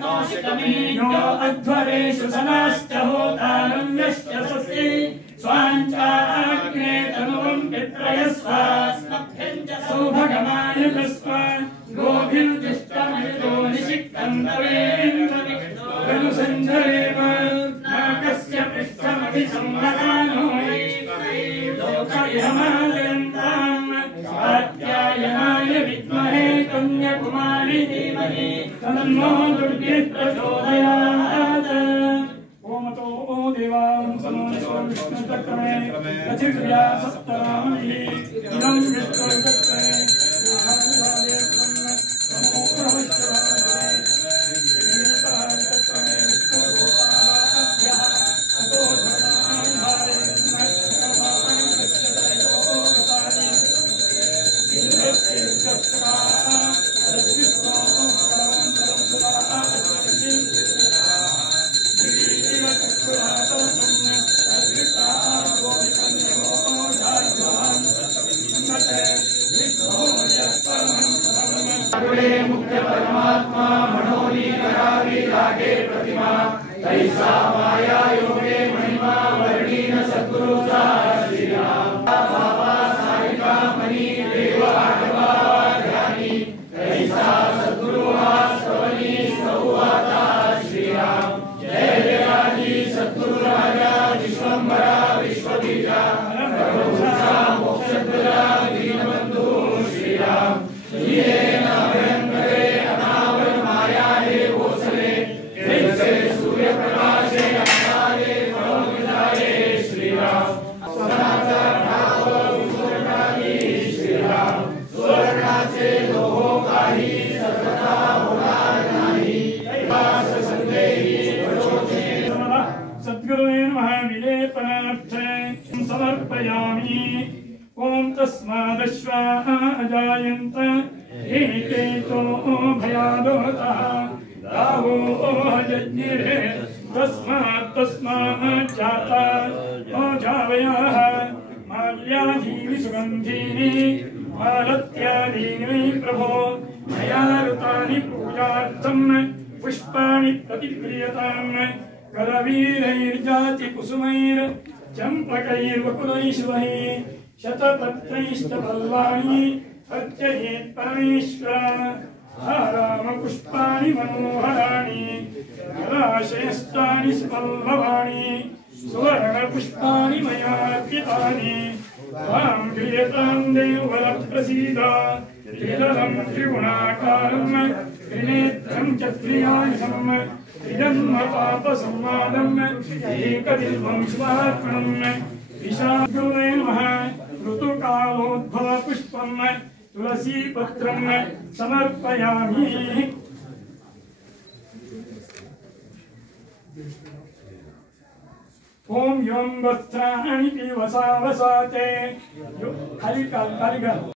यो अध्वरेषु सनाश्च होतारं यश्च स्वस्ति स्वाञ्चाग्ने तनुवं पित्रयस्वास्मभ्यं च सौभगमायुतस्व गोभिर्जुष्टमयुतो निषिक्तं तवेन्द्रविष्णुरनुसञ्जरेव नाकस्य पृष्ठमभि संवदानो लोकयमालयन्ताम् कात्यायनाय विद्महे कन्याकुमारी धीमहि तन्नो दुर्गे प्रचोदयात्। ओमतो देवां समोनिष्वं विष्णुचक्रमे रचिक्रिया सप्तरामैः इदं विष्णुचक्रमे मुख्य परमात्मा मनोनी करावी लागे प्रतिमा तैसा माया योगे महिमा वर्णी न सद्गुरु सा श्री राम बाबा सारिका मणि देव आठवा ध्यानी तैसा सद्गुरु सवनी सौवाता श्री राम जय जयाजी सद्गुरु राजा विश्वंभरा विश्वबीजा प्रभुजा मोक्षध्वजा दीनबंधु श्री राम सूर्य प्रकाश श्री राम श्री राम सुवर्ण से लोहो काही सर्वथा होणार नाही सद्गुरुवे नमः विलेपनार्थे समर्पयामि। ओम तस्मादश्वा अजायन्त एकेतो भयादोतः रावो यज्ञिरे तस्मात् जाता जावयाः माल्याधीनि सुगन्धीनि मालत्यादीनि प्रभो मया ऋतानि पूजार्थं पुष्पाणि प्रतिक्रियताम् करवीरैर्जाति कुसुमैर्चम्पकैर्वकुलैः शतपत्रैश्च पल्लानि अर्चयेत् परमेश्वर राम पुष्पाणि मनोहराणि राशयस्तानि स्पल्लवानि सुवर्ण पुष्पाणि मया अर्पितानि त्वां क्रियतां देववर प्रसीद त्रिदलं त्रिगुणाकारं त्रिनेत्रं च त्रियायुधं त्रिजन्म पापसंवादम् एकबिल्वं शिवार्पणम् ईशाग्रे नमः ऋतुकालोद्भव पुष्पं तुलसी पत्रं समर्पयामि। ओम यं वस्त्राणि पिवसा वसाते खाली